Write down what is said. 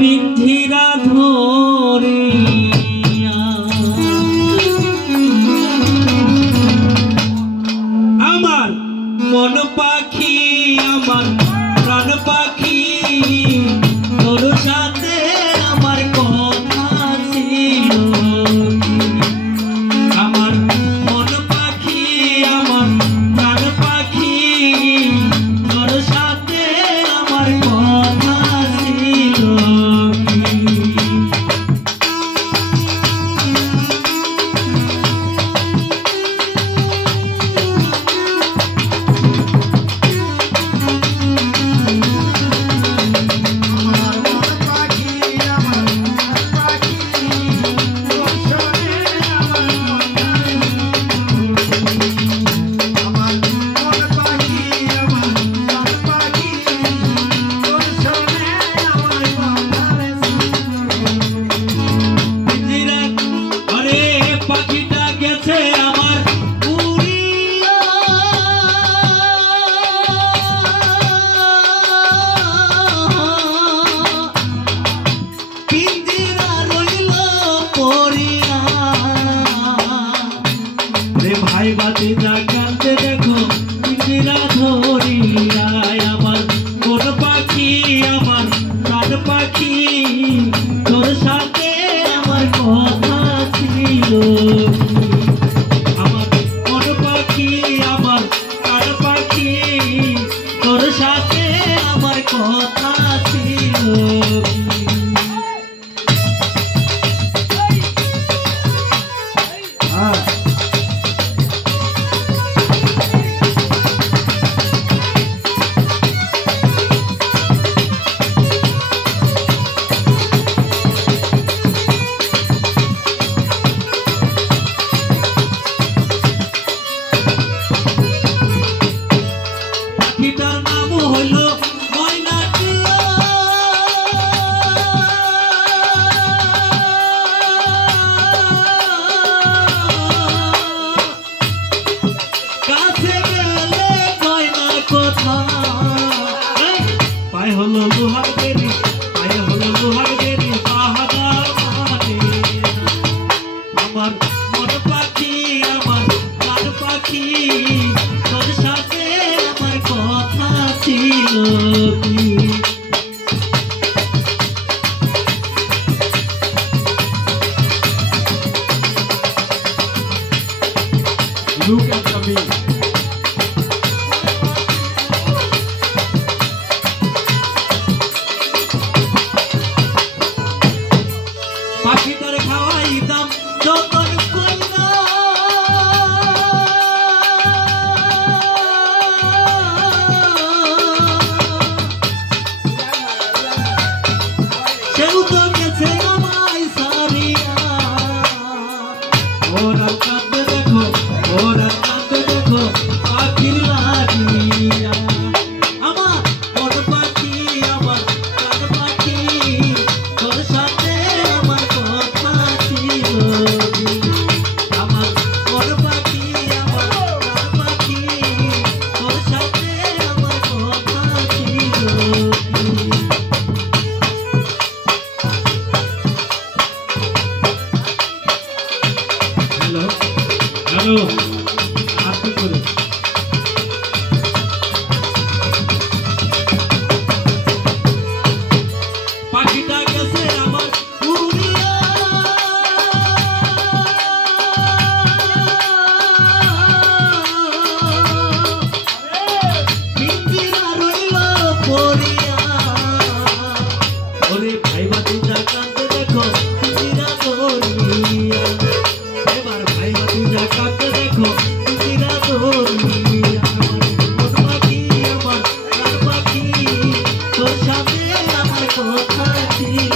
পিঞ্জিরা ধরিয়া আমার মন পাখি আমার প্রাণ পাখি তোর সাথে আমার কথা ছিল আমার মন পাখি আমার প্রাণ পাখি তোর সাথে আমার কথা ছিল ভাই বাতি জাগাতে দেখো পিঞ্জিরা ধরিয়া আমার কোন পাখি আমার প্রাণ পাখি তোর সাথে আমার কথা ছিল আমার কোন পাখি আমার প্রাণ পাখি তোর সাথে আমার কথা ছিল পাখিটার নাম হলো ময়নাটিয়া কাছে গেলে ময়না কোথায় পায়ে হলো লোহার বেরি পায়ে হলো লোহার বেরি বাহাদার মানে আমার মন পাখি আমার প্রাণ পাখি তোর সাথে আমার কথা ছিল কি Look at me. পাখিটার খাওয়াইতাম যতন কইরা সেও তো গেছে আমায় সারিয়া ওরা কাঁদতে দেখো ওরা কাঁদতে দেখো পাখির লাগিয়া আমার মন পাখি আমার প্রাণ পাখি তোর সাথে আমার কথা ছিল আমার মন পাখি আমার প্রাণ পাখি তোর সাথে আমার কথা ছিল হ্যালো হ্যালো আপনি করে পাখিটা গেছে আমার উড়িয়া পিঞ্জিরা রইল পড়িয়া ওরে ভাই বাতি জাগাতে দেখো পিঞ্জিরা ধরিয়া এবার ভাই বাতি জাগাতে দেখো পিঞ্জিরা ধরিয়া আমার মন পাখি আমার প্রাণ পাখি তোর সাথে আমার কথা ছিল